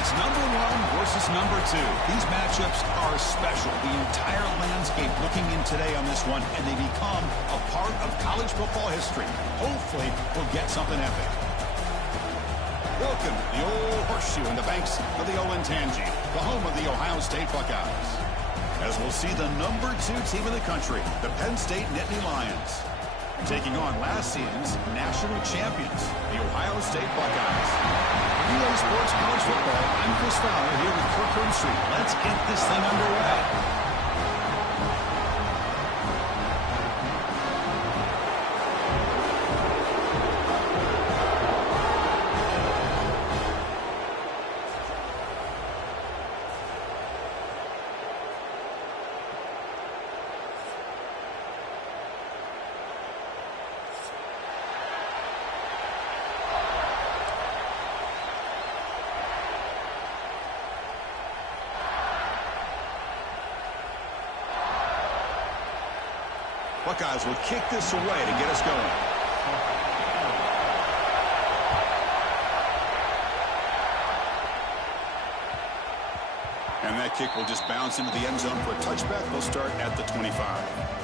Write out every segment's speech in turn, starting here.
It's number one versus number two. These matchups are special. The entire landscape looking in today on this one, and they become a part of college football history. Hopefully, we'll get something epic. Welcome to the old horseshoe in the banks of the Olentangy, the home of the Ohio State Buckeyes. As we'll see the number two team in the country, the Penn State Nittany Lions, taking on last season's national champions, the Ohio State Buckeyes. EA Sports College Football, I'm Chris Fowler here with Kirk Herbstreit. Let's get this thing underway. Buckeyes will kick this away to get us going. And that kick will just bounce into the end zone for a touchback. They'll start at the 25.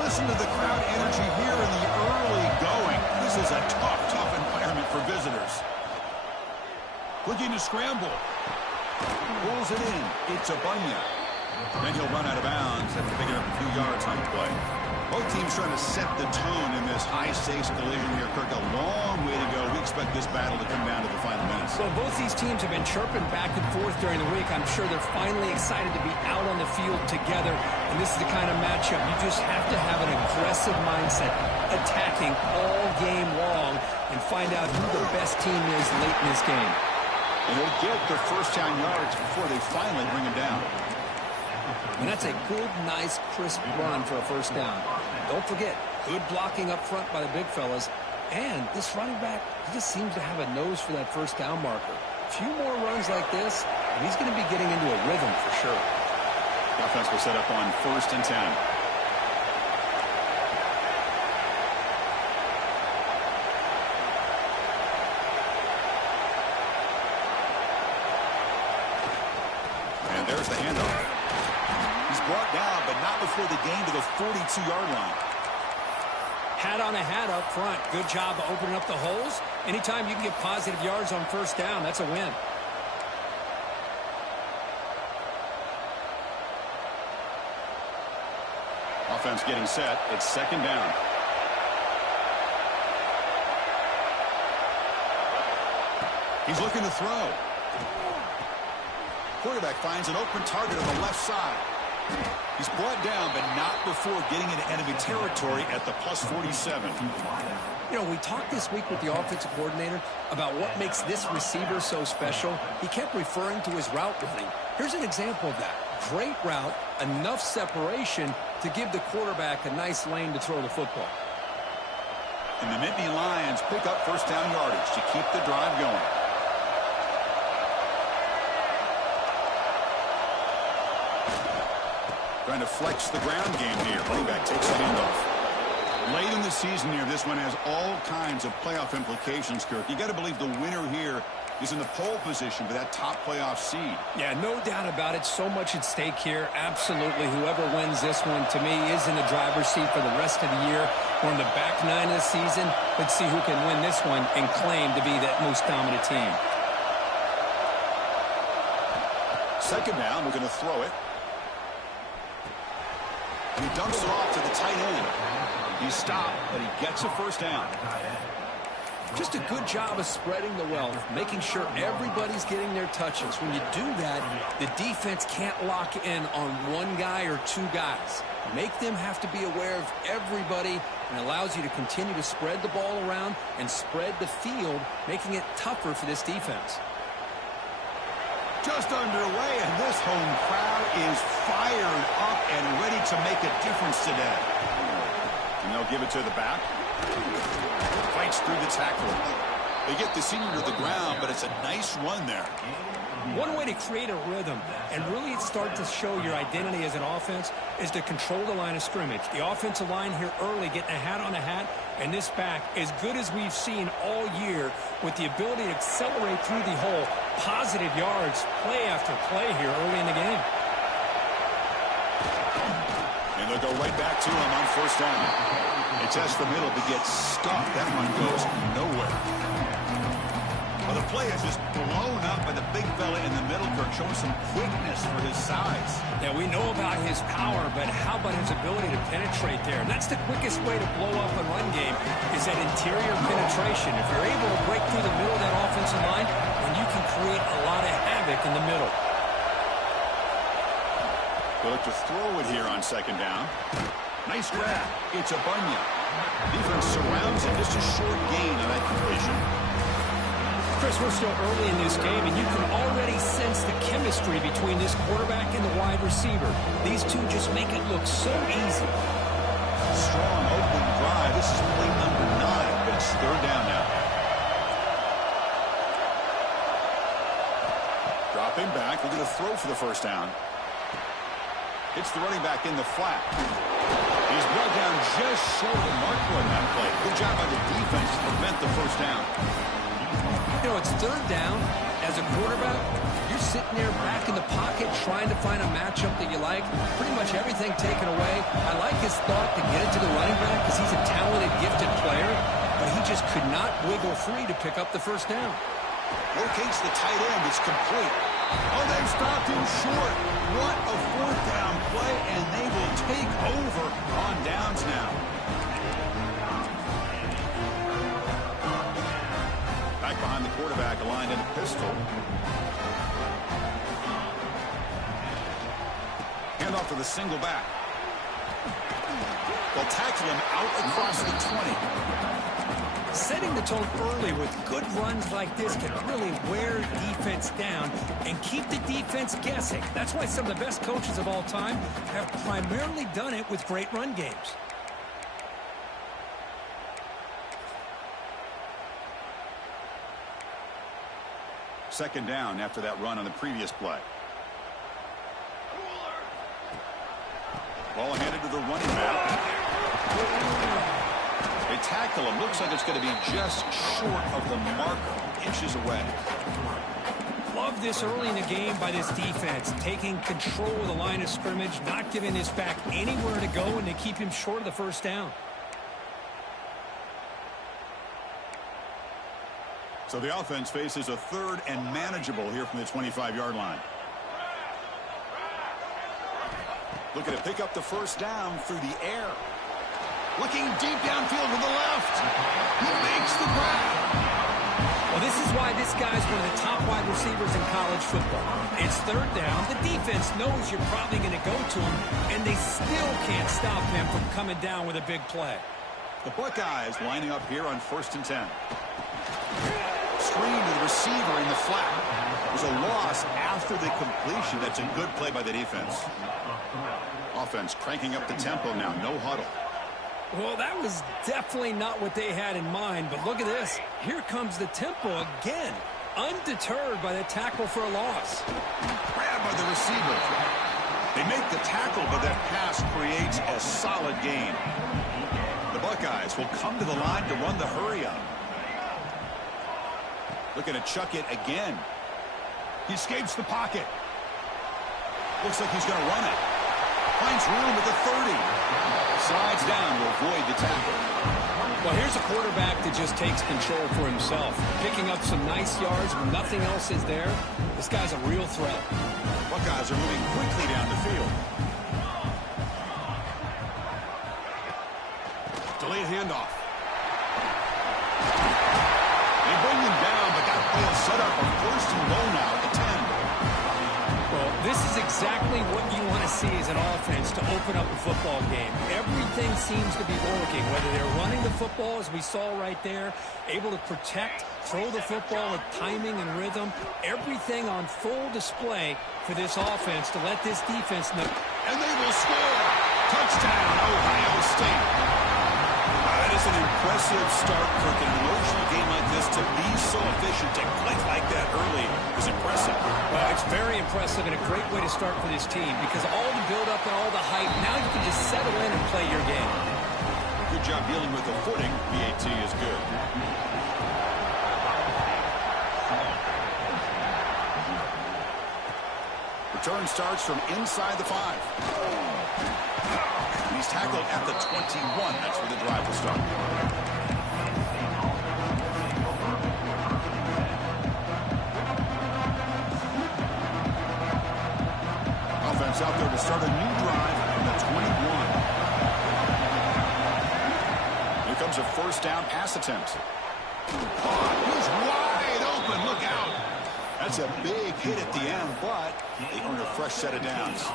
Listen to the crowd energy here in the early going. This is a tough environment for visitors. Looking to scramble. Pulls it in. It's Abunya. Then he'll run out of bounds after picking up a few yards on the play. Both teams trying to set the tone in this high-stakes collision here, Kirk. A long way to go. We expect this battle to come down to the final minutes. Well, both these teams have been chirping back and forth during the week. I'm sure they're finally excited to be out on the field together. And this is the kind of matchup you just have to have an aggressive mindset, attacking all game long, and find out who the best team is late in this game. And they'll get their first down yards before they finally bring him down. And that's a good, nice, crisp run for a first down. Don't forget, good blocking up front by the big fellas. And this running back, he just seems to have a nose for that first down marker. A few more runs like this, and he's going to be getting into a rhythm for sure. The offense will set up on 1st and 10. And there's the handoff. He's brought down, but not before the gain to the 42-yard line. Hat on a hat up front. Good job of opening up the holes. Anytime you can get positive yards on first down, that's a win. Offense getting set. It's 2nd down. He's looking to throw. Quarterback finds an open target on the left side. He's brought down, but not before getting into enemy territory at the +47. You know, we talked this week with the offensive coordinator about what makes this receiver so special. He kept referring to his route running. Here's an example of that. Great route, enough separation to give the quarterback a nice lane to throw the football. And the Nittany Lions pick up first down yardage to keep the drive going. Trying to flex the ground game here. Running back takes the handoff. Late in the season here, this one has all kinds of playoff implications, Kirk. You got to believe the winner here is in the pole position for that top playoff seed. Yeah, no doubt about it. So much at stake here. Absolutely. Whoever wins this one, to me, is in the driver's seat for the rest of the year. We're in the back nine of the season. Let's see who can win this one and claim to be that most dominant team. 2nd down, we're going to throw it. And he dumps it off to the tight end. He stopped, but he gets a first down. Just a good job of spreading the wealth, making sure everybody's getting their touches. When you do that, the defense can't lock in on one guy or two guys. Make them have to be aware of everybody, and allows you to continue to spread the ball around and spread the field, making it tougher for this defense. Just underway, and this home crowd is fired up and ready to make a difference today. And they'll give it to the back. Fights through the tackle. They get the senior to the ground, but it's a nice run there. One way to create a rhythm and really start to show your identity as an offense is to control the line of scrimmage. The offensive line here early getting a hat on a hat, and this back, as good as we've seen all year, with the ability to accelerate through the hole, positive yards, play after play here early in the game. And they'll go right back to him on first down. They test the middle, but gets stuffed. That one goes nowhere. Well, the play is just blown up by the big fella in the middle, Kirk, showing some quickness for his size. Yeah, we know about his power, but how about his ability to penetrate there? And that's the quickest way to blow up a run game, is that interior penetration. If you're able to break through the middle of that offensive line, then you can create a lot of havoc in the middle. They'll look to throw it here on second down. Nice grab. It's a Bunyan. Defense surrounds him. Just a short gain on that completion. Chris, we're still early in this game, and you can already sense the chemistry between this quarterback and the wide receiver. These two just make it look so easy. Strong opening drive. This is play number 9, but it's third down now. Dropping back. We're going to throw for the first down. It's the running back in the flat. He's brought down just short of the marker on that play. Good job by the defense to prevent the first down. You know, it's third down. As a quarterback, you're sitting there back in the pocket trying to find a matchup that you like. Pretty much everything taken away. I like his thought to get it to the running back because he's a talented, gifted player, but he just could not wiggle free to pick up the first down. Locates the tight end. It's complete. Oh, they've stopped him short. What a fourth down play, and they will take over on downs now. Back behind the quarterback, aligned in a pistol. Handoff to the single back. They'll tackle him out across the 20. Setting the tone early with good runs like this can really wear defense down and keep the defense guessing. That's why some of the best coaches of all time have primarily done it with great run games. Second down after that run on the previous play. Ball handed to the running back. They tackle him. Looks like it's going to be just short of the marker, inches away. Love this early in the game by this defense, taking control of the line of scrimmage, not giving this back anywhere to go, and to keep him short of the first down. So the offense faces a third and manageable here from the 25-yard line. Looking to pick up the first down through the air. Looking deep downfield to the left. He makes the grab. Well, this is why this guy's one of the top wide receivers in college football. It's third down. The defense knows you're probably going to go to him, and they still can't stop him from coming down with a big play. The Buckeyes lining up here on 1st and 10. Screen to the receiver in the flat. There's a loss after the completion. That's a good play by the defense. Offense cranking up the tempo now. No huddle. Well, that was definitely not what they had in mind, but look at this. Here comes the tempo again, undeterred by the tackle for a loss. Grab by the receiver. They make the tackle, but that pass creates a solid gain. The Buckeyes will come to the line to run the hurry-up. Looking to chuck it again. He escapes the pocket. Looks like he's going to run it. Finds room at the 30. Slides down to avoid the tackle. Well, here's a quarterback that just takes control for himself. Picking up some nice yards when nothing else is there. This guy's a real threat. Buckeyes are moving quickly down the field. Delayed handoff. They bring him down, but that play will set up a 1st and goal now at the 10. Well, this is exactly what you want to see as an offense to open up a football game. Everything seems to be working, whether they're running the football, as we saw right there, able to protect, throw the football with timing and rhythm, everything on full display for this offense to let this defense know. And they will score. Touchdown, Ohio State. That is an impressive start, Kirk. An emotional game like this, to be so efficient, to click like that early is impressive. Well, it's very impressive and a great way to start for this team because all the build-up and all the hype, now you can just settle in and play your game. Good job dealing with the footing. BAT is good. Return starts from inside the 5. And he's tackled at the 21. That's where the drive will start. Offense out there to start a new drive from the 21. Here comes a first down pass attempt. He's wide open. Look out. That's a big hit at the end, but they earn a fresh set of downs.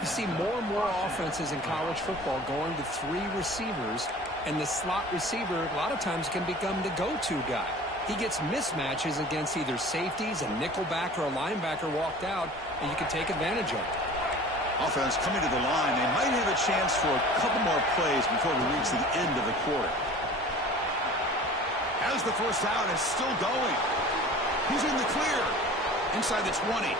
You see more and more offenses in college football going to 3 receivers, and the slot receiver a lot of times can become the go-to guy. He gets mismatches against either safeties, a nickelback, or a linebacker walked out, and you can take advantage of it. Offense coming to the line. They might have a chance for a couple more plays before we reach the end of the quarter. As the first down is still going. He's in the clear. Inside the 20.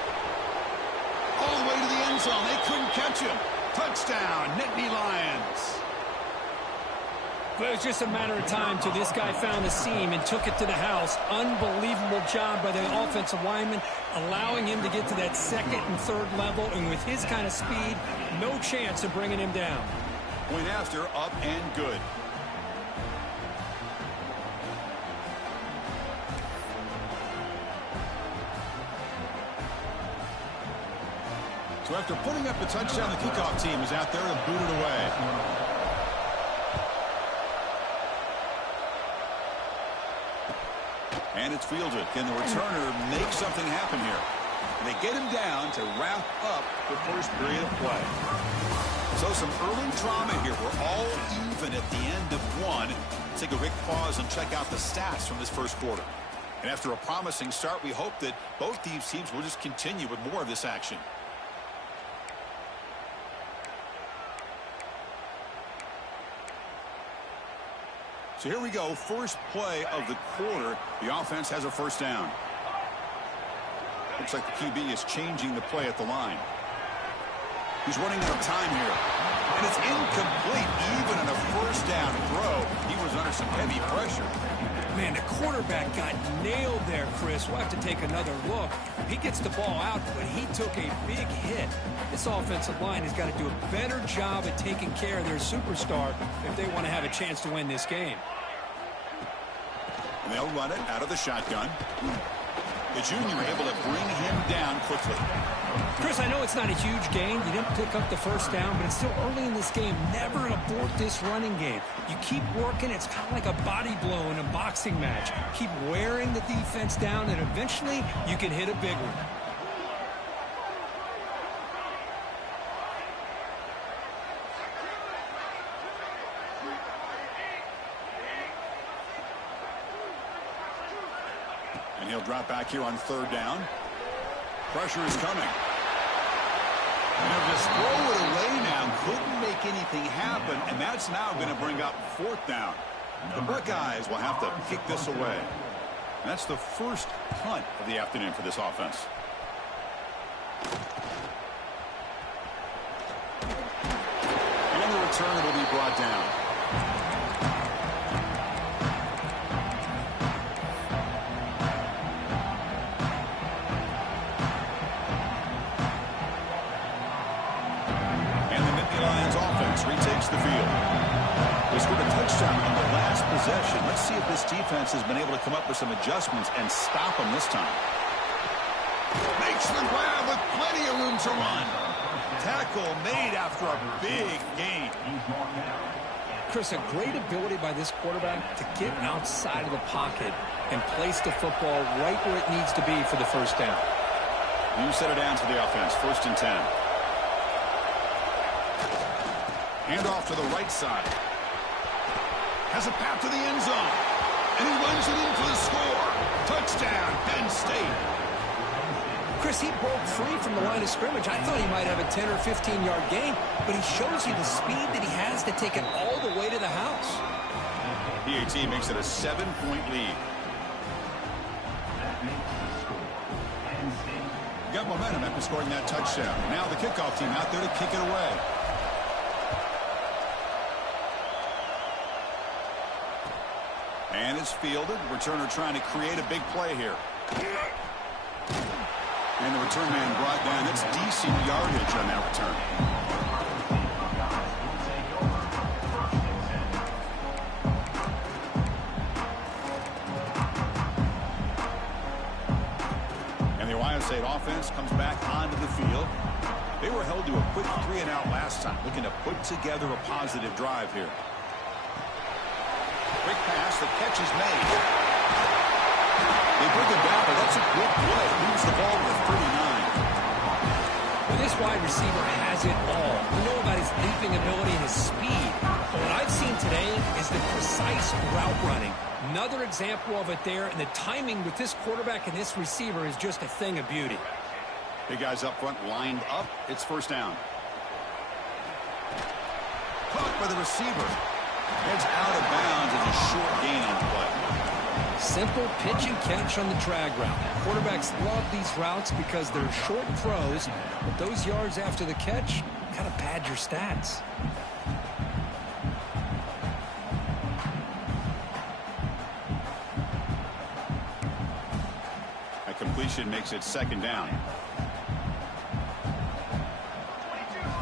All the way to the end zone. They couldn't catch him. Touchdown, Nittany Lions. But it was just a matter of time till this guy found the seam and took it to the house. Unbelievable job by the offensive lineman, allowing him to get to that second and third level. And with his kind of speed, no chance of bringing him down. Point after, up and good. So after putting up the touchdown, the kickoff team is out there to boot it away. And it's fielded. Can the returner make something happen here? They get him down to wrap up the first period of play. So some early drama here. We're all even at the end of one. Let's take a quick pause and check out the stats from this first quarter. And after a promising start, we hope that both these teams will just continue with more of this action. So here we go, first play of the quarter. The offense has a first down. Looks like the QB is changing the play at the line. He's running out of time here. And it's incomplete, even on a first down throw. He was under some heavy pressure. Man, the quarterback got nailed there, Chris. We'll have to take another look. He gets the ball out, but he took a big hit. This offensive line has got to do a better job at taking care of their superstar if they want to have a chance to win this game. And they'll run it out of the shotgun. The junior able to bring him down quickly. Chris, I know it's not a huge gain. You didn't pick up the first down, but it's still early in this game. Never abort this running game. You keep working. It's kind of like a body blow in a boxing match. Keep wearing the defense down, and eventually you can hit a big one. And he'll drop back here on third down. Pressure is coming. And they'll just throw it away now. Couldn't make anything happen, and that's now going to bring up fourth down. The Buckeyes will have to kick this away. That's the first punt of the afternoon for this offense. And the return will be brought down. Retakes the field. They scored a touchdown on the last possession. Let's see if this defense has been able to come up with some adjustments and stop them this time. Makes the grab with plenty of room to run. Tackle made after a big gain. Chris, a great ability by this quarterback to get outside of the pocket and place the football right where it needs to be for the first down. New set of downs for the offense. 1st and 10. Hand off to the right side. Has a path to the end zone. And he runs it in for the score. Touchdown, Penn State. Chris, he broke free from the line of scrimmage. I thought he might have a 10 or 15-yard gain, but he shows you the speed that he has to take it all the way to the house. PAT makes it a 7-point lead. Got momentum after scoring that touchdown. Now the kickoff team out there to kick it away. And it's fielded. Returner trying to create a big play here. And the return man brought down. That's decent yardage on that return. And the Ohio State offense comes back onto the field. They were held to a quick 3-and-out last time, looking to put together a positive drive here. Quick pass, the catch is made. They bring him back, but that's a good play. Moves the ball to 39. Well, this wide receiver has it all. We know about his leaping ability and his speed. But what I've seen today is the precise route running. Another example of it there, and the timing with this quarterback and this receiver is just a thing of beauty. Big guys up front lined up. It's first down. Caught by the receiver. Heads out of bounds as a short gain on the play. Simple pitch and catch on the drag route. Quarterbacks love these routes because they're short throws, but those yards after the catch kind of pad your stats. A completion makes it second down.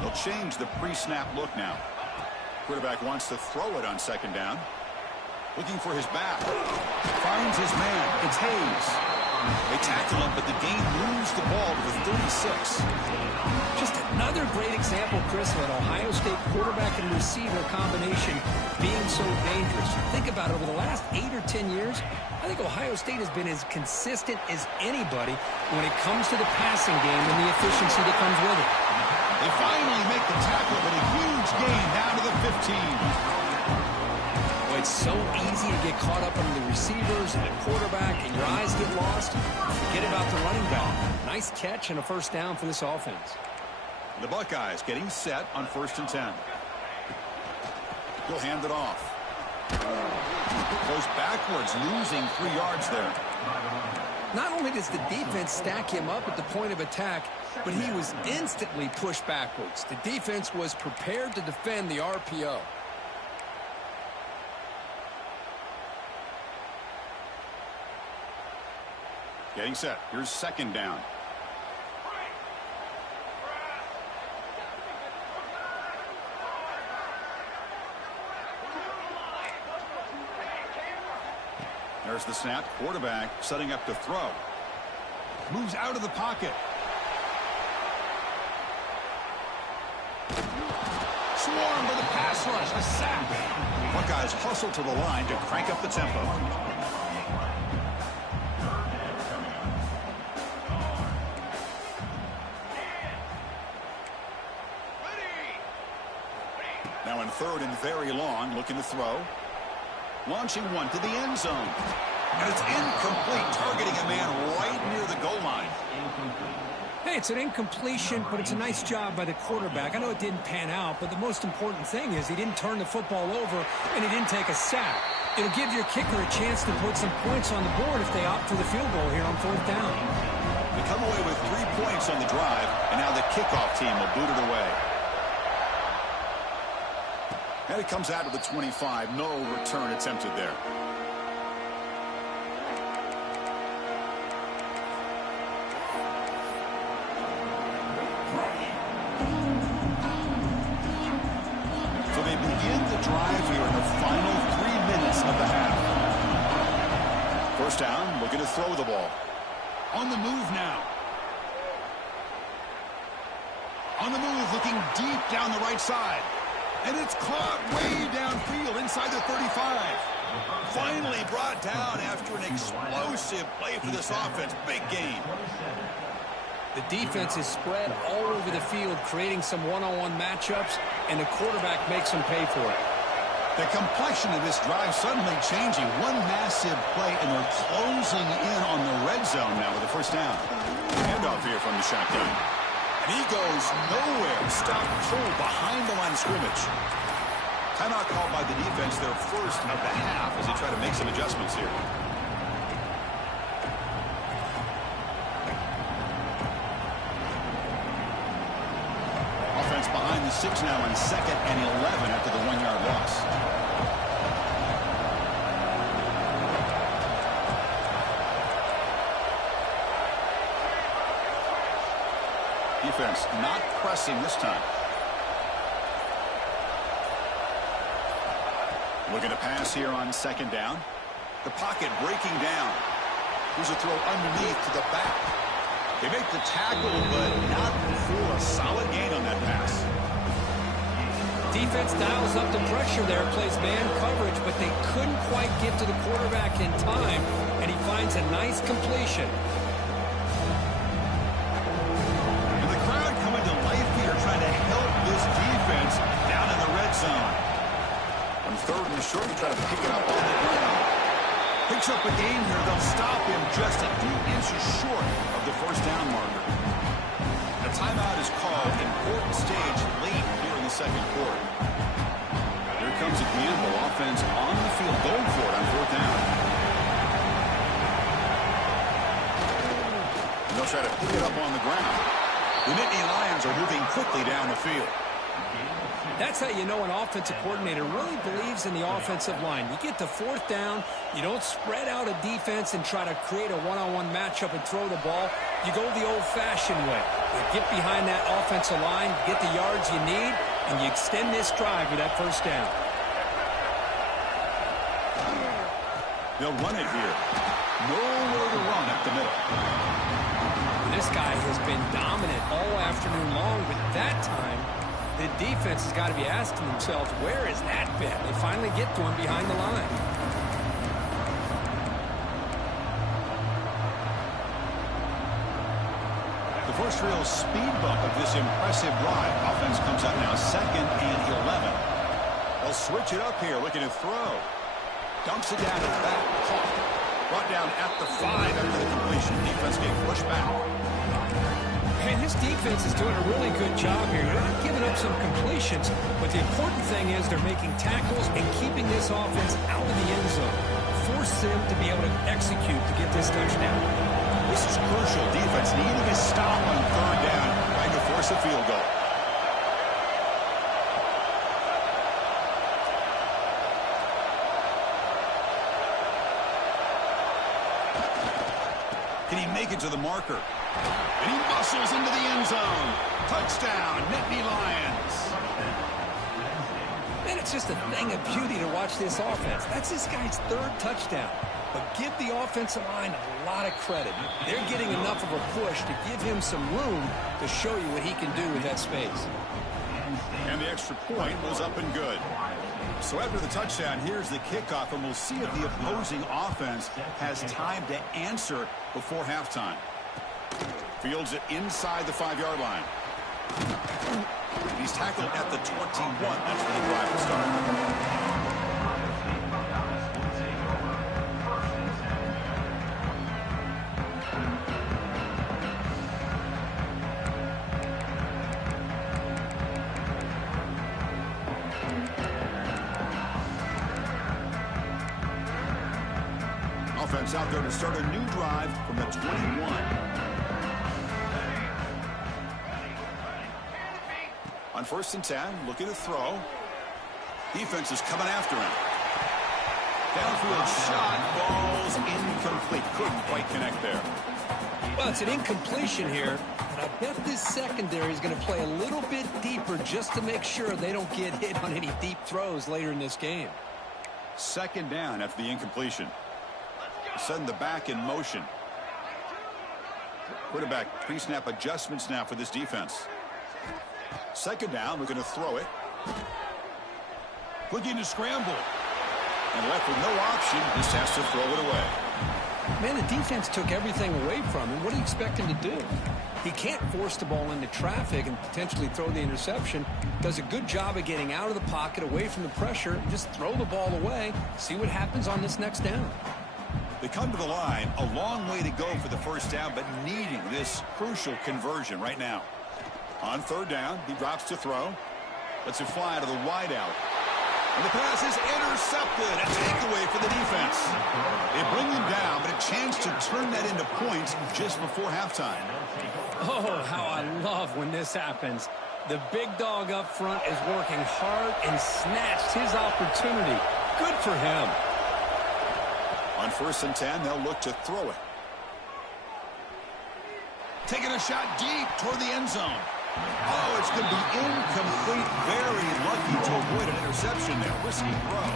They'll change the pre-snap look now. Quarterback wants to throw it on second down. Looking for his back. Finds his man. It's Hayes. They tackle him, but the game moves the ball to the 36. Just another great example, Chris, of an Ohio State quarterback and receiver combination being so dangerous. Think about it, over the last 8 or 10 years, I think Ohio State has been as consistent as anybody when it comes to the passing game and the efficiency that comes with it. They finally make the tackle, but a huge gain down to the 15. Well, it's so easy to get caught up on the receivers and the quarterback, and your eyes get lost. Forget about the running back. Nice catch and a first down for this offense. The Buckeyes getting set on 1st and 10. He'll hand it off. Goes backwards, losing 3 yards there. Not only does the defense stack him up at the point of attack, but he was instantly pushed backwards. The defense was prepared to defend the RPO. Getting set. Here's second down. There's the snap. Quarterback setting up to throw. Moves out of the pocket. Swarmed by the pass rush. A sack. Buckeyes hustle to the line to crank up the tempo. Now in 3rd and very long, looking to throw. Launching one to the end zone. And it's incomplete, targeting a man right near the goal line. Hey, it's an incompletion, but it's a nice job by the quarterback. I know it didn't pan out, but the most important thing is he didn't turn the football over and he didn't take a sack. It'll give your kicker a chance to put some points on the board if they opt for the field goal here on 4th down. They come away with 3 points on the drive, and now the kickoff team will boot it away. And it comes out of the 25. No return attempted there. So they begin the drive here in the final 3 minutes of the half. First down, looking to throw the ball. On the move now. On the move, looking deep down the right side. And it's caught way downfield inside the 35. Finally brought down after an explosive play for this offense. Big gain. The defense is spread all over the field, creating some one-on-one matchups, and the quarterback makes them pay for it. The complexion of this drive suddenly changing. One massive play, and they're closing in on the red zone now with a first down. Handoff here from the shotgun. And he goes nowhere. Stop pull behind the line of scrimmage. Timeout called by the defense, their first of the half, as they try to make some adjustments here. Offense behind the 6 now on 2nd and 11 after the 1-yard loss. Defense not pressing this time. Looking to pass here on 2nd down. The pocket breaking down. Here's a throw underneath to the back. They make the tackle, but not for a solid gain on that pass. Defense dials up the pressure there, plays man coverage, but they couldn't quite get to the quarterback in time, and he finds a nice completion. And the crowd coming to life here, trying to help this defense down in the red zone. On 3rd and short, you try to pick it up on the ground. Picks up a game here. They'll stop him just a few inches short of the first down marker. A timeout is called. Important stage late here in the 2nd quarter. Here comes a gamble. Offense on the field, going for it on 4th down. And they'll try to pick it up on the ground. The Nittany Lions are moving quickly down the field. That's how you know an offensive coordinator really believes in the offensive line. You get to 4th down, you don't spread out a defense and try to create a one-on-one matchup and throw the ball. You go the old-fashioned way. You get behind that offensive line, get the yards you need, and you extend this drive with that first down. They'll run it here. Nowhere to run up the middle. This guy has been dominant all afternoon long, but that time the defense has got to be asking themselves, where has that been? They finally get to him behind the line. The first real speed bump of this impressive drive. Offense comes up now 2nd and 11. They'll switch it up here, looking to throw. Dumps it down to the back. Caught. Brought down at the 5 after the completion. Defense getting pushed back. And this defense is doing a really good job here. They're not giving up some completions, but the important thing is they're making tackles and keeping this offense out of the end zone. Force them to be able to execute to get this touchdown. This is crucial. Defense needing a stop on 3rd down, trying to force a field goal. Can he make it to the marker? And he muscles into the end zone. Touchdown, Nittany Lions. And it's just a thing of beauty to watch this offense. That's this guy's 3rd touchdown. But give the offensive line a lot of credit. They're getting enough of a push to give him some room to show you what he can do with that space. And the extra point was up and good. So after the touchdown, here's the kickoff, and we'll see if the opposing offense has time to answer before halftime. Fields it inside the 5-yard line. He's tackled at the 21. That's where the drive will start. Offense out there to start a new drive from the 21. On 1st and 10, looking to throw. Defense is coming after him. Downfield shot, balls incomplete. Couldn't quite connect there. Well, it's an incompletion here, and I bet this secondary is going to play a little bit deeper just to make sure they don't get hit on any deep throws later in this game. 2nd down after the incompletion. Sudden the back in motion. Quarterback pre-snap adjustments now for this defense. 2nd down, we're going to throw it. Looking to scramble. And left with no option, just has to throw it away. Man, the defense took everything away from him. What do you expect him to do? He can't force the ball into traffic and potentially throw the interception. Does a good job of getting out of the pocket, away from the pressure, and just throw the ball away. See what happens on this next down. They come to the line, a long way to go for the first down, but needing this crucial conversion right now. On third down, he drops to throw. Lets it fly to the wideout. And the pass is intercepted. A takeaway for the defense. They bring him down, but a chance to turn that into points just before halftime. Oh, how I love when this happens. The big dog up front is working hard and snatched his opportunity. Good for him. On 1st and 10, they'll look to throw it. Taking a shot deep toward the end zone. Oh, it's going to be incomplete. Very lucky to avoid an interception there. Risky throw.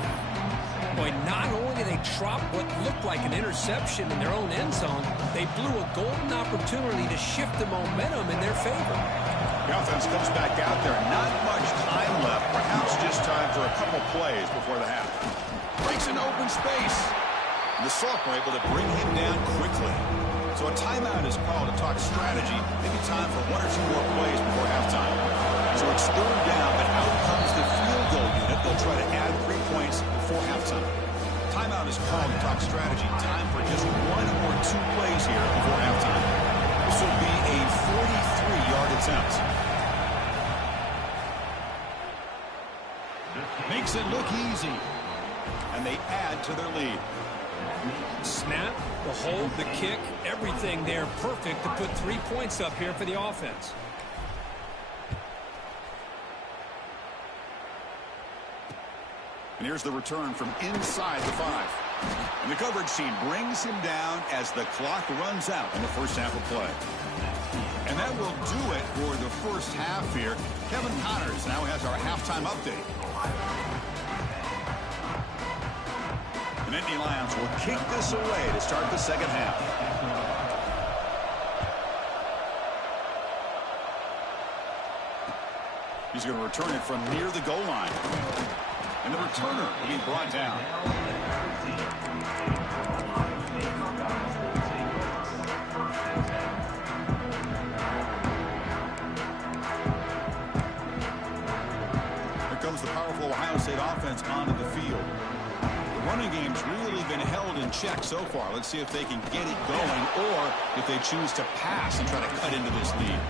Boy, not only did they drop what looked like an interception in their own end zone, they blew a golden opportunity to shift the momentum in their favor. The offense comes back out there. Not much time left. Perhaps just time for a couple plays before the half. Breaks an open space. The sophomore able to bring him down quickly. So a timeout is called to talk strategy. Maybe time for 1 or 2 more plays before halftime. So it's third down, but out comes the field goal unit. They'll try to add 3 points before halftime. Timeout is called to talk strategy. Time for just 1 or 2 plays here before halftime. This will be a 43-yard attempt. Makes it look easy. And they add to their lead. Snap, the hold, the kick, everything there perfect to put 3 points up here for the offense. And here's the return from inside the 5. And the coverage team brings him down as the clock runs out in the first half of play. And that will do it for the first half here. Kevin Connors now has our halftime update. The Nittany Lions will kick this away to start the second half. He's going to return it from near the goal line. And the returner will be brought down. Here comes the powerful Ohio State offense onto the field. Running game's really been held in check so far. Let's see if they can get it going or if they choose to pass and try to cut into this lead.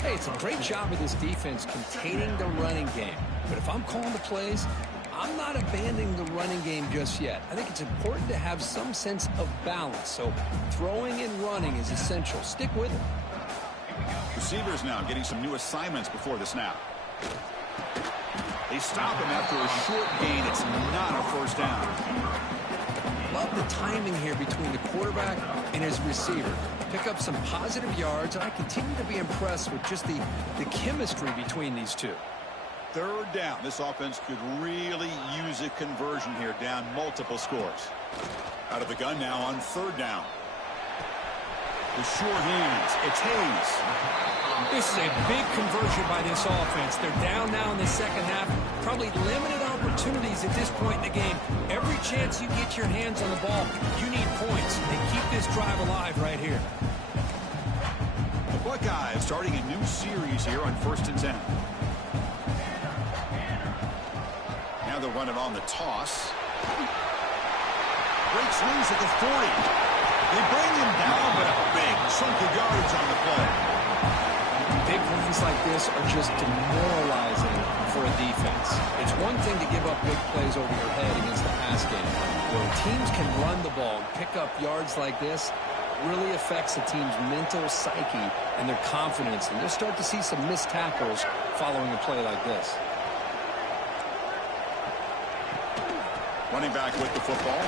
Hey, it's a great job of this defense containing the running game. But if I'm calling the plays, I'm not abandoning the running game just yet. I think it's important to have some sense of balance. So throwing and running is essential. Stick with it. Receivers now getting some new assignments before the snap. They stop him after a short gain. It's not a first down. Love the timing here between the quarterback and his receiver. Pick up some positive yards, and I continue to be impressed with just the chemistry between these two. Third down. This offense could really use a conversion here, down multiple scores. Out of the gun now on third down. The sure hands. It's Hayes. This is a big conversion by this offense. They're down now in the second half. Probably limited opportunities at this point in the game. Every chance you get your hands on the ball, you need points. They keep this drive alive right here. The Buckeyes starting a new series here on 1st and 10. Now they'll run it on the toss. Breaks loose at the 40. They bring him down, but a big chunk of yardage on the play. Big runs like this are just demoralizing for a defense. It's one thing to give up big plays over your head against the pass game. When teams can run the ball and pick up yards like this, really affects the team's mental psyche and their confidence. And you'll start to see some missed tackles following a play like this. Running back with the football.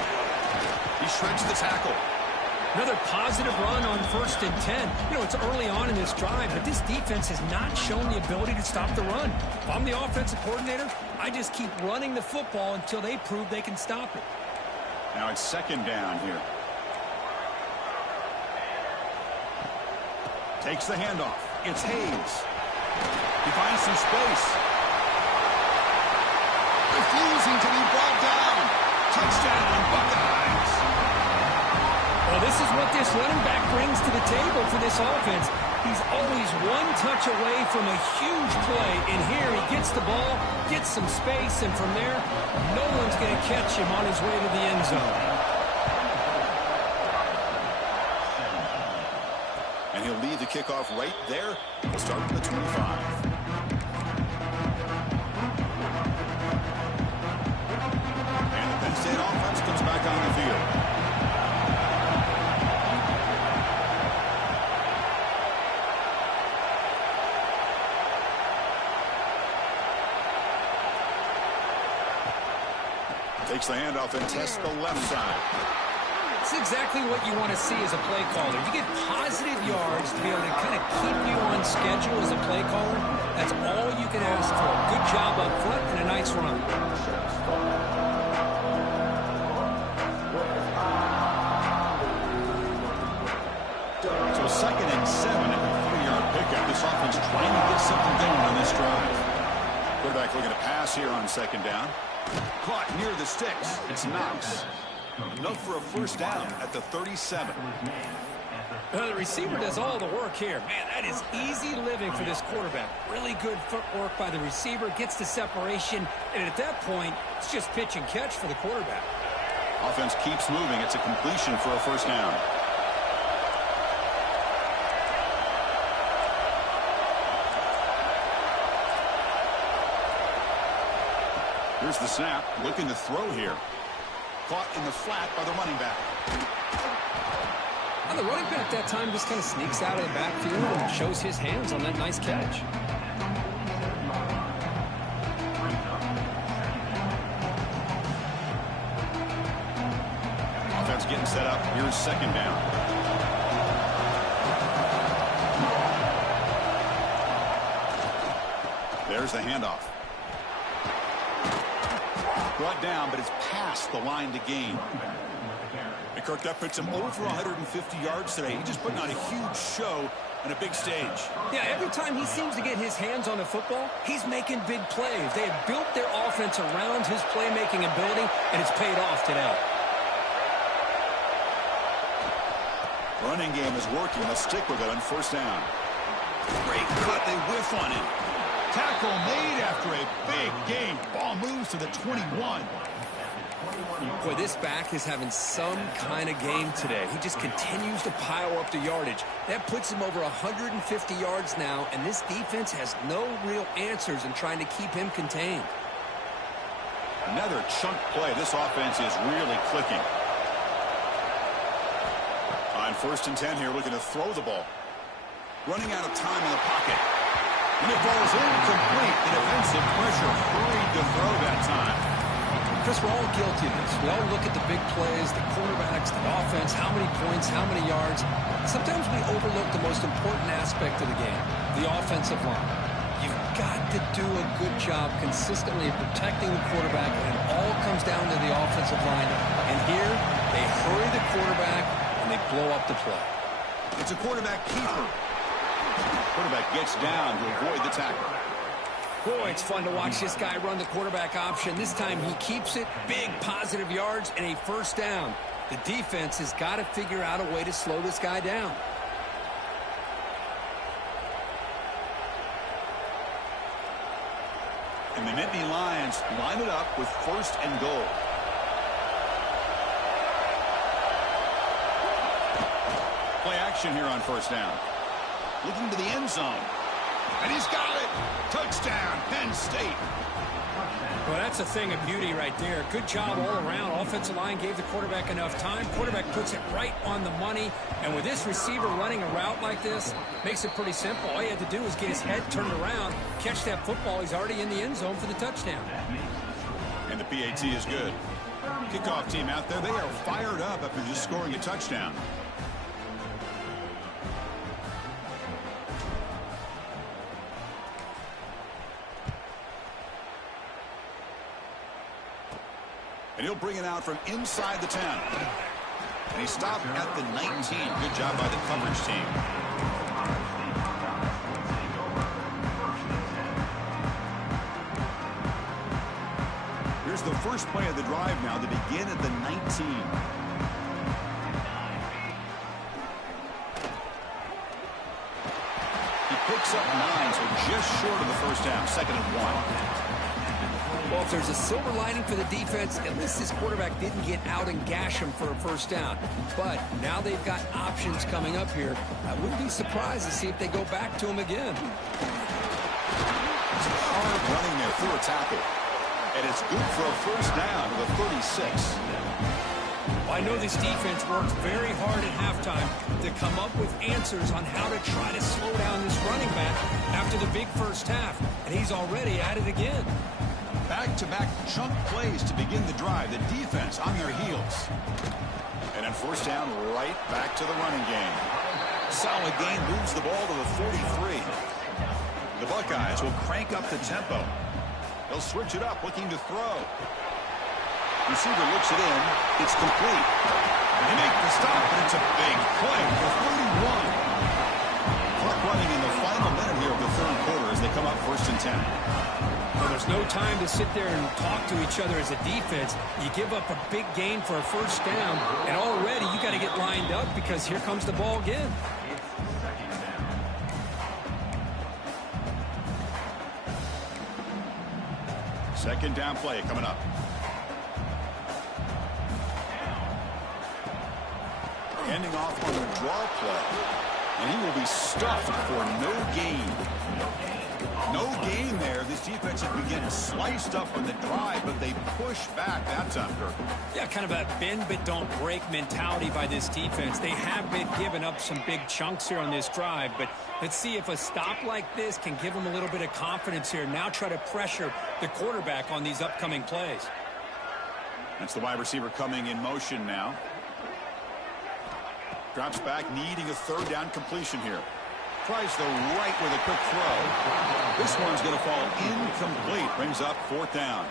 He shreds the tackle. Another positive run on 1st and 10. You know, it's early on in this drive, but this defense has not shown the ability to stop the run. If I'm the offensive coordinator, I just keep running the football until they prove they can stop it. Now it's second down here. Takes the handoff. It's Hayes. He finds some space. Refusing to be brought down. Touchdown, Buckeyes. Well, this is what this running back brings to the table for this offense. He's always one touch away from a huge play. And here he gets the ball, gets some space, and from there, no one's going to catch him on his way to the end zone. And he'll lead the kickoff right there. We'll start from the 25. And the Penn State offense comes back on the field. Takes the handoff and tests the left side. It's exactly what you want to see as a play caller. You get positive yards to be able to kind of keep you on schedule as a play caller. That's all you can ask for. Good job up front and a nice run. So 2nd and 7 at the 3-yard pickup. This offense trying to get something going on this drive. Quarterback looking to pass here on 2nd down. Caught near the sticks. It's Knox. Enough for a first down at the 37. The receiver does all the work here. Man, that is easy living for this quarterback. Really good footwork by the receiver. Gets the separation. And at that point, it's just pitch and catch for the quarterback. Offense keeps moving. It's a completion for a first down. Here's the snap. Looking to throw here. Caught in the flat by the running back. And the running back that time just kind of sneaks out of the backfield and shows his hands on that nice catch. Offense getting set up. Here's 2nd down. There's the handoff. Brought down, but it's past the line to gain. And Kirk, that puts him over 150 yards today. He's just putting on a huge show on a big stage. Yeah, every time he seems to get his hands on the football, he's making big plays. They have built their offense around his playmaking ability, and it's paid off today. Running game is working. Let's stick with it on first down. Great cut. They whiff on it. Tackle made after a big gain. Ball moves to the 21. Boy, this back is having some kind of game today. He just continues to pile up the yardage. That puts him over 150 yards now, and this defense has no real answers in trying to keep him contained. Another chunk play. This offense is really clicking. On 1st and 10 here, looking to throw the ball. Running out of time in the pocket. And it falls incomplete. The defensive pressure hurried to throw that time. Chris, we're all guilty of this. We all look at the big plays, the quarterbacks, the offense, how many points, how many yards. Sometimes we overlook the most important aspect of the game, the offensive line. You've got to do a good job consistently of protecting the quarterback, and it all comes down to the offensive line. And here, they hurry the quarterback, and they blow up the play. It's a quarterback keeper. Quarterback gets down to avoid the tackle. Boy, it's fun to watch this guy run the quarterback option. This time he keeps it, big positive yards, and a first down. The defense has got to figure out a way to slow this guy down. And the Nittany Lions line it up with 1st and goal. Play action here on first down. Looking to the end zone. And he's got it. Touchdown, Penn State. Well, that's a thing of beauty right there. Good job all around. Offensive line gave the quarterback enough time. Quarterback puts it right on the money. And with this receiver running a route like this, makes it pretty simple. All he had to do was get his head turned around, catch that football. He's already in the end zone for the touchdown. And the PAT is good. Kickoff team out there, they are fired up after just scoring a touchdown. And he'll bring it out from inside the 10. And he stopped at the 19. Good job by the coverage team. Here's the first play of the drive now to begin at the 19. He picks up 9, so just short of the first down. 2nd and 1. Well, if there's a silver lining for the defense, at least this quarterback didn't get out and gash him for a first down. But now they've got options coming up here. I wouldn't be surprised to see if they go back to him again. It's hard running there through a tackle. And it's good for a first down to the 36. Well, I know this defense worked very hard at halftime to come up with answers on how to try to slow down this running back after the big first half. And he's already at it again. Back-to-back chunk plays to begin the drive. The defense on their heels. And on first down, right back to the running game. Solid gain, moves the ball to the 43. The Buckeyes will crank up the tempo. They'll switch it up, looking to throw. Receiver looks it in. It's complete. They make the stop, and it's a big play for 31. Clock running in the final minute here of the third quarter as they come up first and 10. Well, there's no time to sit there and talk to each other as a defense. You give up a big gain for a first down, and already you got to get lined up because here comes the ball again. Second down play coming up. Ending off on the draw play. And he will be stuffed for no gain. No gain there. This defense has been getting sliced up on the drive, but they push back that time, Kirk. Yeah, kind of a bend but don't break mentality by this defense. They have been giving up some big chunks here on this drive, but let's see if a stop like this can give them a little bit of confidence here. Now try to pressure the quarterback on these upcoming plays. That's the wide receiver coming in motion now. Drops back, needing a third down completion here. Tries the right with a quick throw. This one's going to fall incomplete. Brings up fourth down.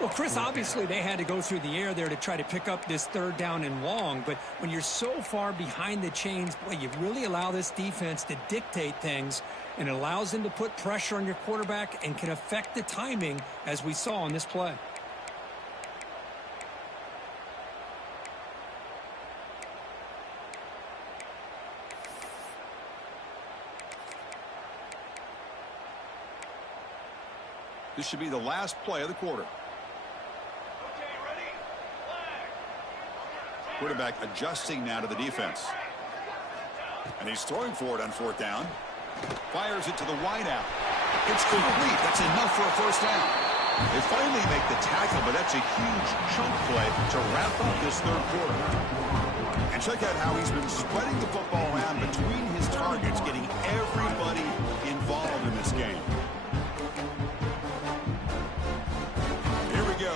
Well, Chris, obviously they had to go through the air there to try to pick up this third down and long. But when you're so far behind the chains, boy, you really allow this defense to dictate things. And it allows them to put pressure on your quarterback and can affect the timing, as we saw on this play. This should be the last play of the quarter. Quarterback adjusting now to the defense. And he's throwing for it on fourth down. Fires it to the wideout. It's complete. That's enough for a first down. They finally make the tackle, but that's a huge chunk play to wrap up this third quarter. And check out how he's been spreading the football around between his targets, getting everybody involved in this game.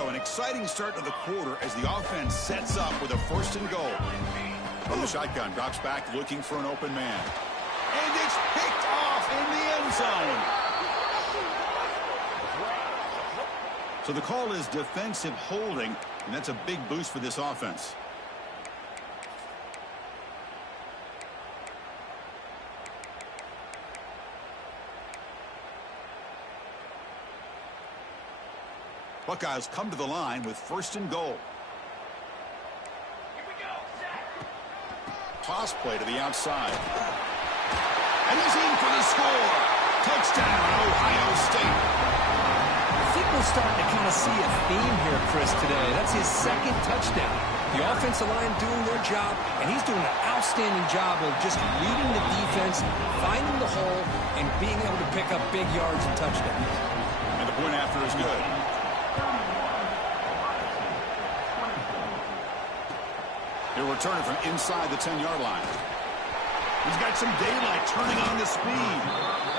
An exciting start to the quarter as the offense sets up with a first and goal. From the shotgun, drops back looking for an open man. And it's picked off in the end zone. So the call is defensive holding, and that's a big boost for this offense. Buckeyes come to the line with first and goal. Toss play to the outside. And he's in for the score. Touchdown, Ohio State. I think we're starting to kind of see a theme here, Chris, today. That's his second touchdown. The offensive line doing their job, and he's doing an outstanding job of just leading the defense, finding the hole, and being able to pick up big yards and touchdowns. And the point after is good. He'll return it from inside the 10-yard line. He's got some daylight turning on the speed.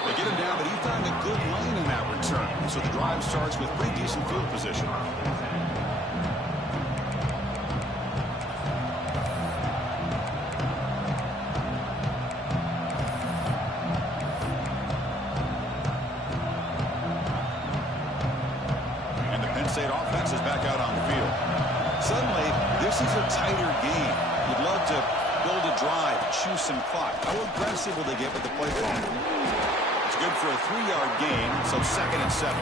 They get him down, but he found a good lane in that return. So the drive starts with pretty decent field position. And the Penn State offense is back out on the field. Suddenly, this is a tighter game. You'd love to build a drive, choose some clock. How aggressive will they get with the play call? It's good for a 3-yard gain, so 2nd and 7.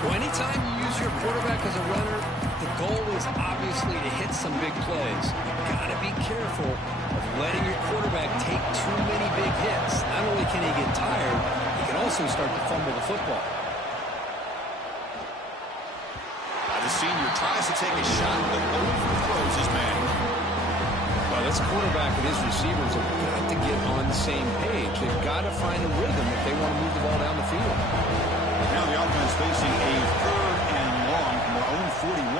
Well, anytime you use your quarterback as a runner, the goal is obviously to hit some big plays. You've got to be careful of letting your quarterback take too many big hits. Not only can he get tired, he can also start to fumble the football. senior tries to take a shot, but overthrows his man. Well, this quarterback and his receivers have got to get on the same page. They've got to find a rhythm if they want to move the ball down the field. Now the offense facing a 3rd and long from their own 41.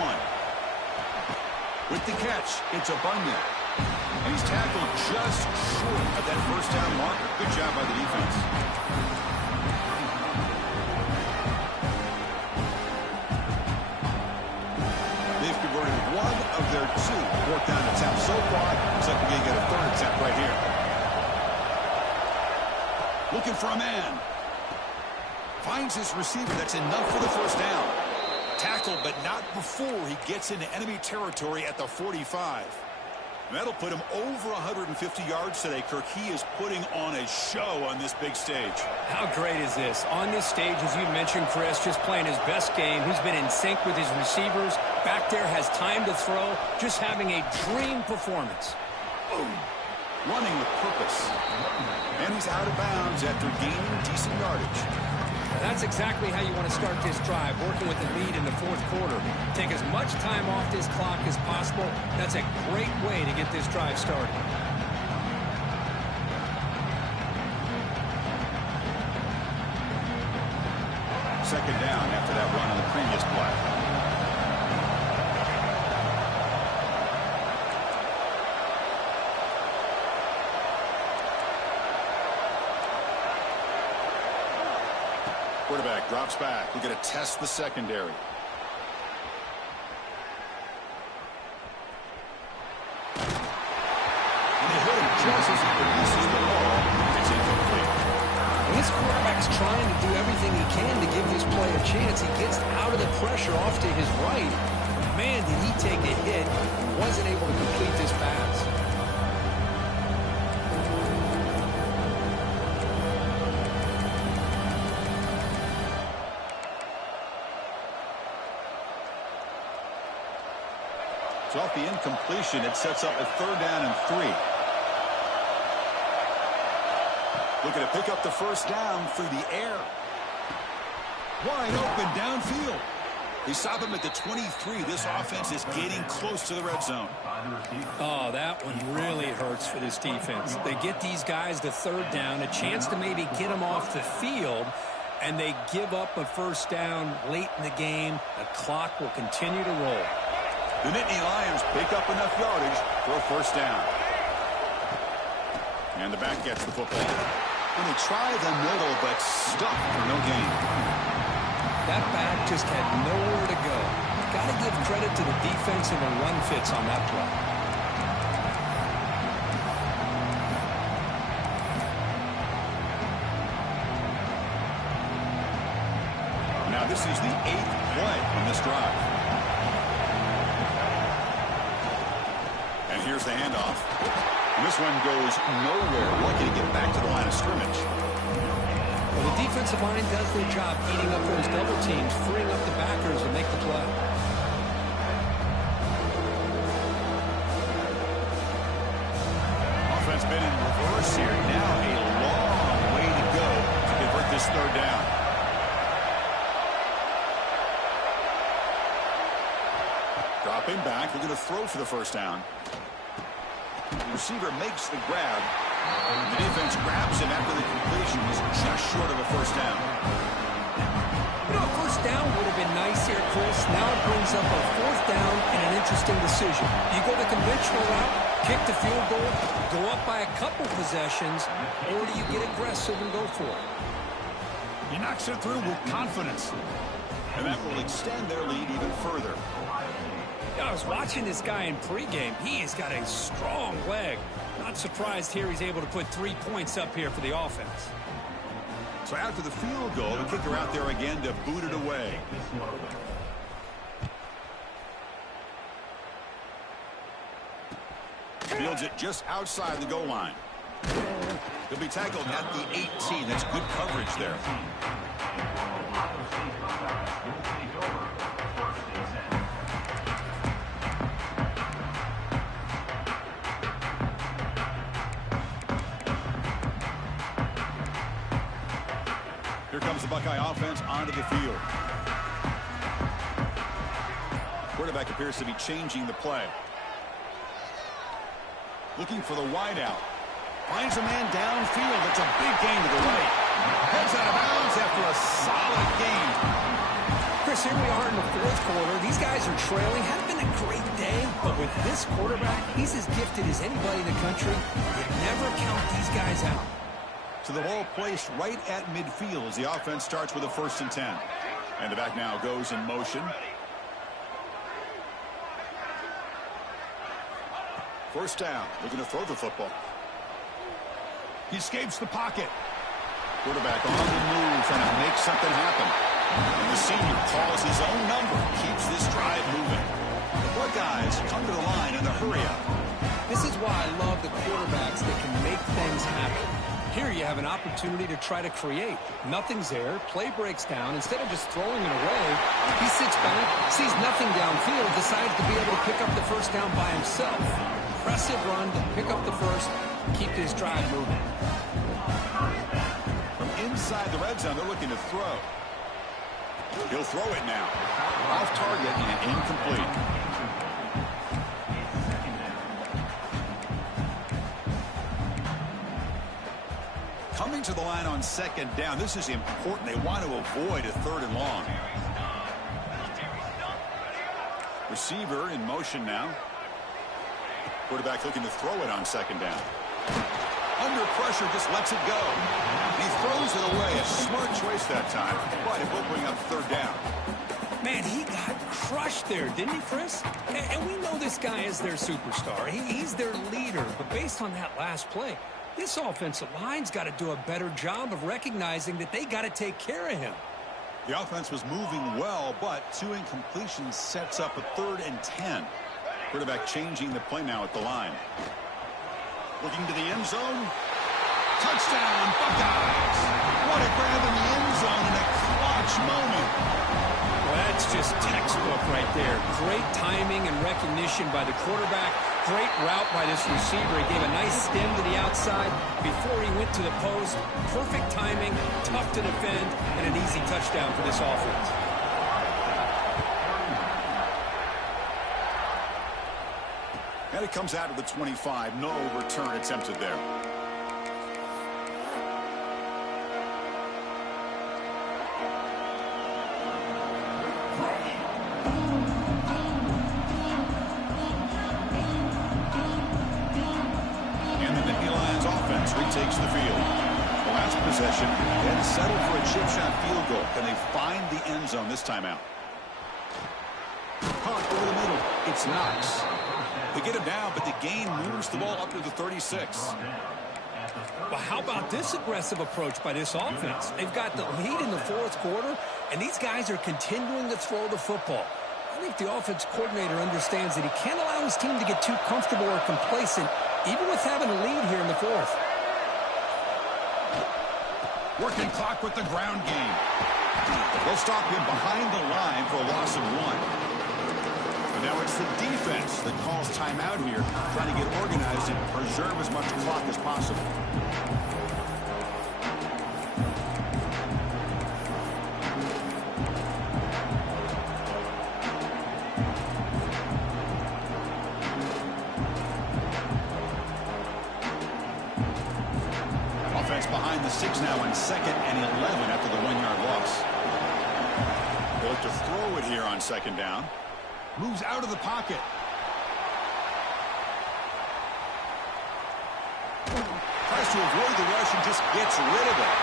With the catch, it's Abundant. And he's tackled just short of that first down marker. Good job by the defense. They've converted 1 of their 2 fourth down attempts so far. Looks like we're going to get a 3rd attempt right here. Looking for a man. Finds his receiver. That's enough for the first down. Tackled, but not before he gets into enemy territory at the 45. And that'll put him over 150 yards today, Kirk. He is putting on a show on this big stage. How great is this? On this stage, as you mentioned, Chris, just playing his best game. He's been in sync with his receivers. Back there, has time to throw. Just having a dream performance. Boom. Running with purpose. And he's out of bounds after gaining decent yardage. That's exactly how you want to start this drive, working with the lead in the 4th quarter. Take as much time off this clock as possible. That's a great way to get this drive started. Second down after that run on the previous play. Quarterback drops back. We're going to test the secondary. And they hit him just as he releases the ball. It's incomplete. And this quarterback's trying to do everything he can to give this play a chance. He gets out of the pressure off to his right. Man, did he take a hit. He wasn't able to complete this pass. So off the incompletion, it sets up a 3rd down and 3. Looking to pick up the first down through the air. Wide open downfield. They stop him at the 23. This offense is getting close to the red zone. Oh, that one really hurts for this defense. They get these guys to 3rd down, a chance to maybe get them off the field, and they give up a first down late in the game. The clock will continue to roll. The Nittany Lions pick up enough yardage for a first down. And the back gets the football. And they try the middle, but stuck for no gain. That back just had nowhere to go. Got to give credit to the defense and the run fits on that play. Now this is the 8th play on this drive. And here's the handoff. And this one goes nowhere. Lucky to get back to the line of scrimmage. Well, the defensive line does their job eating up those double teams, freeing up the backers to make the play. Offense been in reverse here. Now a long way to go to convert this 3rd down. Dropping back. They're going to throw for the first down. The receiver makes the grab. The defense grabs him after the completion was just short of a first down. You know, a first down would have been nice here, Chris. Now it brings up a 4th down and an interesting decision. You go the conventional route, kick the field goal, go up by a couple possessions, or do you get aggressive and go for it? He knocks it through with confidence. And that will extend their lead even further. I was watching this guy in pregame. He has got a strong leg. Not surprised here he's able to put 3 points up here for the offense. So after the field goal, the kicker out there again to boot it away. Fields it just outside the goal line. He'll be tackled at the 18. That's good coverage there. Here comes the Buckeye offense onto the field. Quarterback appears to be changing the play. Looking for the wideout. Finds a man downfield. It's a big gain to the right. Heads out of bounds after a solid gain. Chris, here we are in the fourth quarter. These guys are trailing. Hasn't been a great day, but with this quarterback, he's as gifted as anybody in the country. You never count these guys out. So the ball placed right at midfield as the offense starts with a 1st and 10. And the back now goes in motion. First down, looking to throw the football. He escapes the pocket. Quarterback on the move, trying to make something happen. And the senior calls his own number, keeps this drive moving. The Buckeyes come to the line in the hurry-up. This is why I love the quarterbacks that can make things happen. Here you have an opportunity to try to create. Nothing's there. Play breaks down. Instead of just throwing it away, he sits back, sees nothing downfield, decides to be able to pick up the first down by himself. Impressive run to pick up the first, keep this drive moving. From inside the red zone, they're looking to throw. He'll throw it now. Off target and incomplete. Coming to the line on 2nd down. This is important. They want to avoid a 3rd and long. Receiver in motion now. Quarterback looking to throw it on 2nd down. Under pressure, just lets it go. He throws it away. A smart choice that time, but it will bring up 3rd down. Man, he got crushed there, didn't he, Chris? And we know this guy is their superstar. He's their leader. But based on that last play, this offensive line's got to do a better job of recognizing that they got to take care of him. The offense was moving well, but 2 incompletions sets up a 3rd and 10. Quarterback changing the play now at the line. Looking to the end zone. Touchdown, Buckeyes. What a grab in the end zone in a clutch moment. Well, that's just textbook right there. Great timing and recognition by the quarterback. Great route by this receiver. He gave a nice stem to the outside before he went to the post. Perfect timing, tough to defend, and an easy touchdown for this offense. And it comes out of the 25. No return attempted there. And the Nittany Lions offense retakes the field. The last possession, and settle for a chip shot field goal. Can they find the end zone this time out? Caught over the middle. It's Knox. They get him down, but the gain moves the ball up to the 36. Well, how about this aggressive approach by this offense? They've got the lead in the 4th quarter, and these guys are continuing to throw the football. I think the offense coordinator understands that he can't allow his team to get too comfortable or complacent, even with having a lead here in the 4th. Working clock with the ground game. They'll stop him behind the line for a loss of 1. Now it's the defense that calls timeout here, trying to get organized and preserve as much clock as possible. Offense behind the 6 now on 2nd and 11 after the 1-yard loss. They look to throw it here on 2nd down. Moves out of the pocket. Tries to avoid the rush and just gets rid of it.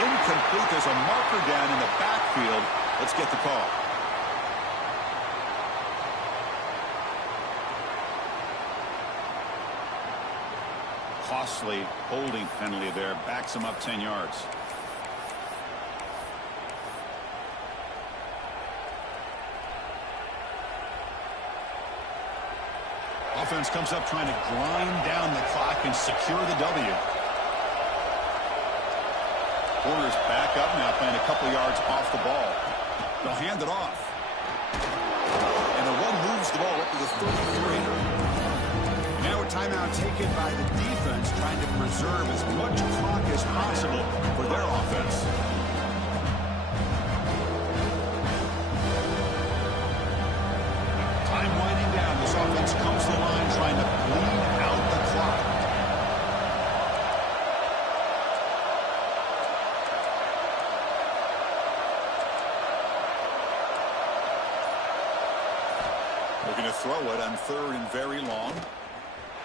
Incomplete. There's a marker down in the backfield. Let's get the call. Costly holding penalty there. Backs him up 10 yards. Offense comes up trying to grind down the clock and secure the W. Corners back up now, playing a couple yards off the ball. They'll hand it off. And the one moves the ball up to the 33. Now a timeout taken by the defense, trying to preserve as much clock as possible for their offense. offense comes to the line trying to bleed out the clock. Looking to throw it on 3rd and very long.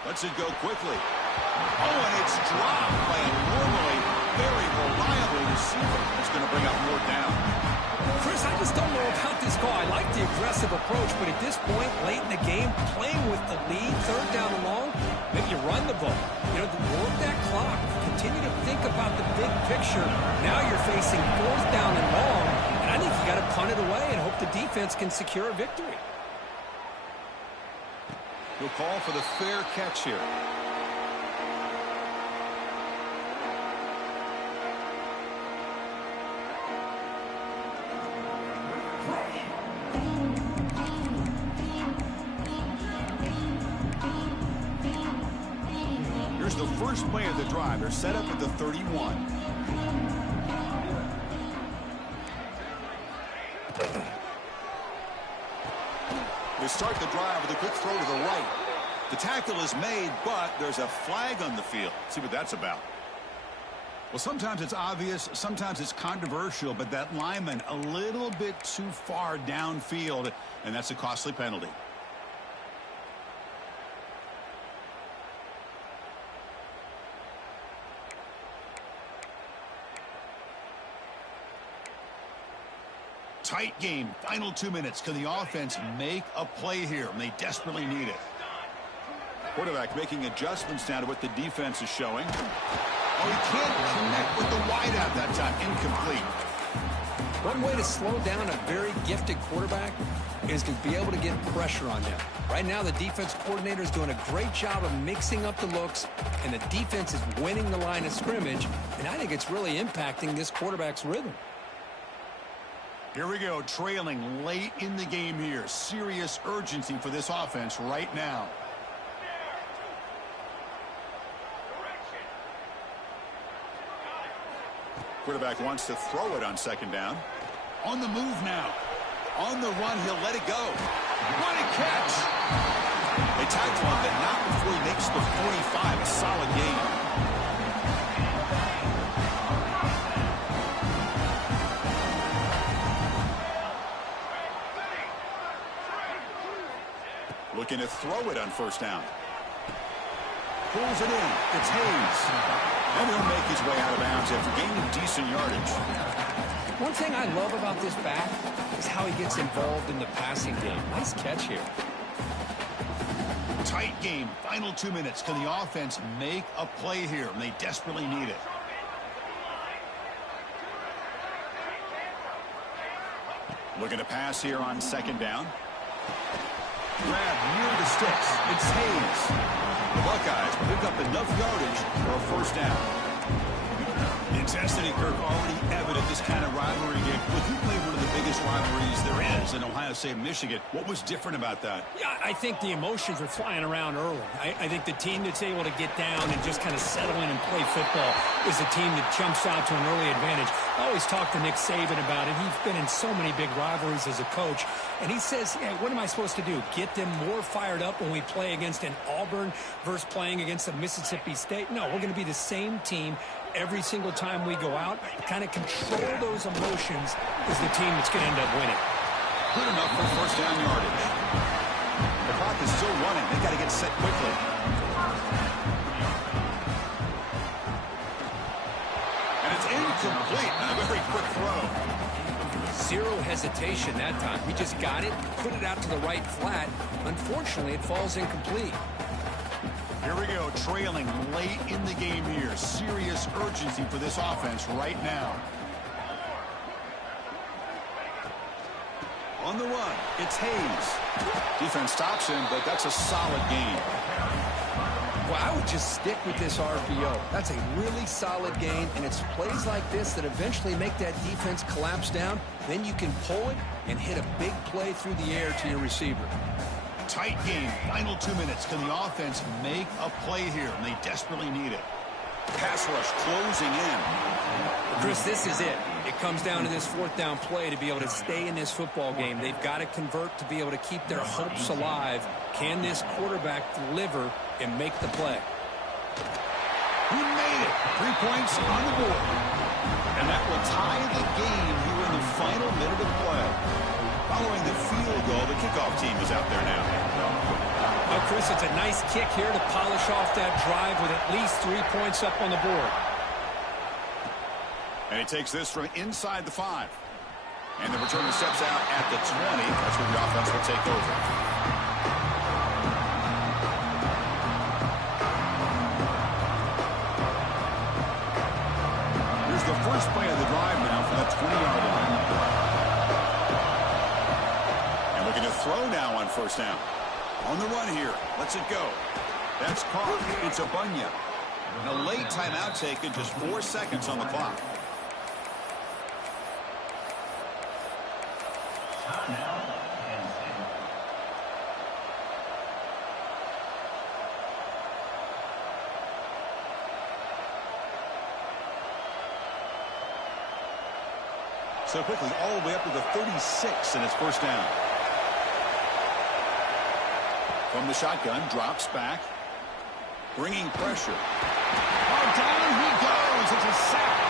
Lets it go quickly. Oh, and it's dropped by a normally very reliable receiver. It's going to bring up more down. Chris, I just don't know about this call. I like the aggressive approach, but at this point, late in the game, playing with the lead, 3rd down and long, maybe you run the ball. You know, work that clock. Continue to think about the big picture. Now you're facing 4th down and long, and I think you got to punt it away and hope the defense can secure a victory. He'll call for the fair catch here. Here's the first play of the drive. They're set up at the 31. They start the drive with a quick throw to the right. The tackle is made, but there's a flag on the field. See what that's about. Well, sometimes it's obvious, sometimes it's controversial, but that lineman a little bit too far downfield, and that's a costly penalty. Tight game, final 2 minutes. Can the offense make a play here? And they desperately need it. Quarterback making adjustments now to what the defense is showing. Oh, he can't connect with the wideout that time. Incomplete. One way to slow down a very gifted quarterback is to be able to get pressure on them. Right now, the defense coordinator is doing a great job of mixing up the looks, and the defense is winning the line of scrimmage, and I think it's really impacting this quarterback's rhythm. Here we go, trailing late in the game here. Serious urgency for this offense right now. Quarterback wants to throw it on 2nd down. On the move now. On the run, he'll let it go. What a catch! They tackle him, but not before he makes the 45. A solid gain. Looking to throw it on 1st down. Pulls it in. It's Hayes. And he'll make his way out of bounds after gaining decent yardage. One thing I love about this back is how he gets involved in the passing game. Nice catch here. Tight game. Final 2 minutes. Can the offense make a play here? And they desperately need it. Looking to pass here on 2nd down. Grab near the sticks. It's Hayes. The Buckeyes pick up enough yardage for a 1st down. The intensity, Kirk, already evident this kind of rivalry game. Look, you played one of the biggest rivalries there is in Ohio State and Michigan. What was different about that? Yeah, I think the emotions are flying around early. I think the team that's able to get down and just kind of settle in and play football is the team that jumps out to an early advantage. I always talk to Nick Saban about it. He's been in so many big rivalries as a coach. And he says, hey, what am I supposed to do? Get them more fired up when we play against an Auburn versus playing against a Mississippi State? No, we're going to be the same team every single time we go out. Kind of control those emotions is the team that's going to end up winning. Good enough for 1st down yardage. The clock is still running. They got to get set quickly. And it's incomplete on a very quick throw. Zero hesitation that time. He just got it, put it out to the right flat. Unfortunately, it falls incomplete. Here we go, trailing late in the game here. Serious urgency for this offense right now. On the run, it's Hayes. Defense stops him, but that's a solid gain. Well, I would just stick with this RPO. That's a really solid gain, and it's plays like this that eventually make that defense collapse down. Then you can pull it and hit a big play through the air to your receiver. Tight game, final 2 minutes. Can the offense make a play here? And they desperately need it. Pass rush closing in. Chris, this is it. It comes down to this 4th down play to be able to stay in this football game. They've got to convert to be able to keep their hopes alive Can this quarterback deliver and make the play? He made it. 3 points on the board. And that will tie the game here in the final minute of play. Following the field goal, the kickoff team is out there now. Well, Chris, it's a nice kick here to polish off that drive with at least 3 points up on the board. And he takes this from inside the 5. And the returner steps out at the 20. That's where the offense will take over. Here's the first play of the drive now for that 20-yard line. And looking to throw now on first down. On the run here. Lets it go. That's caught. It's Abunya. A late timeout taken, just 4 seconds on the clock. So quickly, all the way up to the 36, and it's first down. From the shotgun, drops back. Bringing pressure. Oh, down he goes. It's a sack.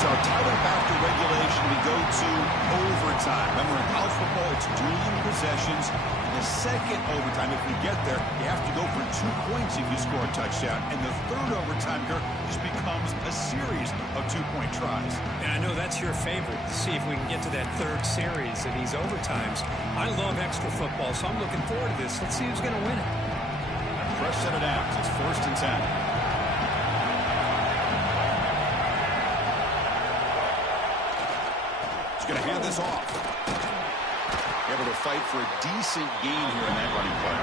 So tied up after regulation, we go to overtime. Remember, in college football, it's dueling possessions. In the second overtime, if we get there, you have to go for 2 points if you score a touchdown. And the third overtime, Kirk, just becomes a series of 2-point tries. And I know that's your favorite, to see if we can get to that third series of these overtimes. I love extra football, so I'm looking forward to this. Let's see who's going to win it. Fresh set of downs. It's first and 10. He's going to hand this off. Able to fight for a decent gain here in that running play.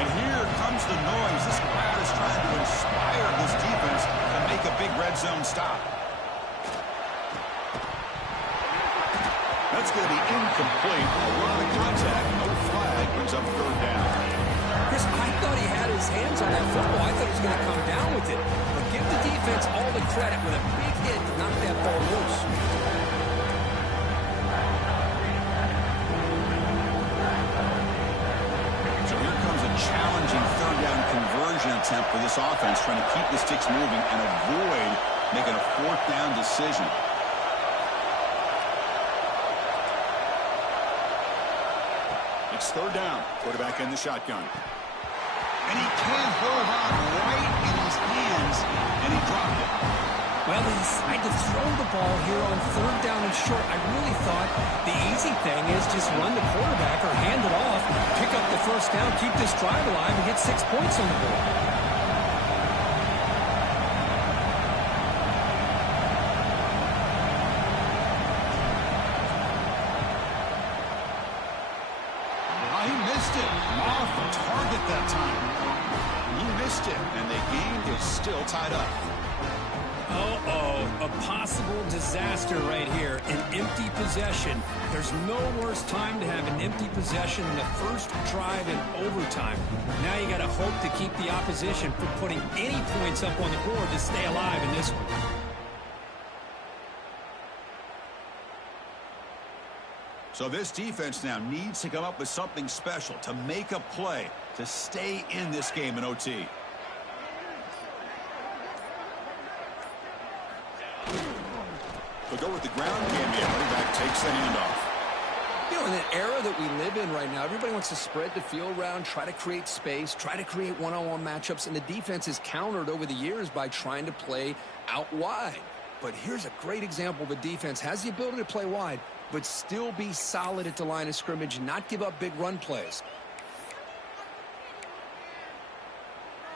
And here comes the noise. This crowd is trying to inspire this defense to make a big red zone stop. That's going to be incomplete. A lot of contact. No flag. Brings up third down. Chris, I thought he had his hands on that football. I thought he was going to come down with it. But give the defense all the credit with a big hit to knock that ball loose. So here comes a challenging third down conversion attempt for this offense, trying to keep the sticks moving and avoid making a fourth down decision. It's third down. Quarterback in the shotgun. And he can't hold on right in his hands, and he dropped it. Well, he decided to throw the ball here on third down and short. I really thought the easy thing is just run the quarterback or hand it off, pick up the first down, keep this drive alive, and get 6 points on the board. He missed it. Off the target that time. He missed it, and the game is still tied up. Uh-oh, a possible disaster right here. An empty possession. There's no worse time to have an empty possession than the first drive in overtime. Now you got to hope to keep the opposition from putting any points up on the board to stay alive in this one. So this defense now needs to come up with something special to make a play to stay in this game in OT. They'll go with the ground game here. Running back takes the handoff. You know, in the era that we live in right now, everybody wants to spread the field around, try to create space, try to create one-on-one matchups, and the defense is countered over the years by trying to play out wide. But here's a great example of a defense has the ability to play wide, but still be solid at the line of scrimmage and not give up big run plays.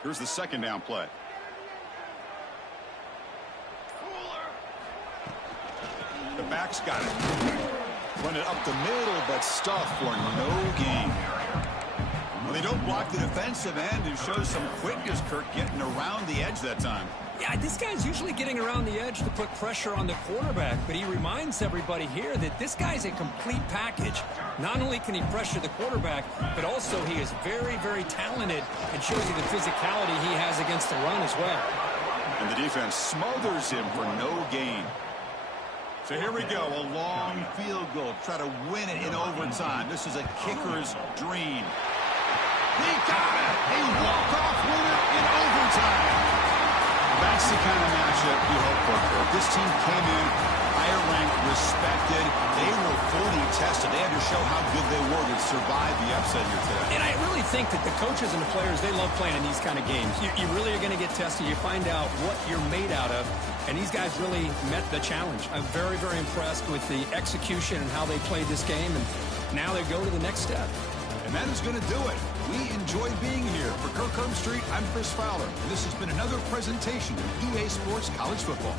Here's the second down play. The back's got it. Run it up the middle, but stuff for no gain. Well, they don't block the defensive end and show some quickness, Kirk, getting around the edge that time. Yeah, this guy's usually getting around the edge to put pressure on the quarterback, but he reminds everybody here that this guy's a complete package. Not only can he pressure the quarterback, but also he is very, very talented and shows you the physicality he has against the run as well. And the defense smothers him for no gain. So here we go, a long field goal. Try to win it in overtime. This is a kicker's dream. He got it! A walk-off winner in overtime. That's the kind of matchup you hope for. This team came in higher ranked, respected. They were fully tested. They had to show how good they were to survive the upset here today. And I really think that the coaches and the players, they love playing in these kind of games. You really are going to get tested. You find out what you're made out of. And these guys really met the challenge. I'm very, very impressed with the execution and how they played this game. And now they go to the next step. And that is going to do it. We enjoyed being here. For Kirk Herbstreit, I'm Chris Fowler. And this has been another presentation of EA Sports College Football.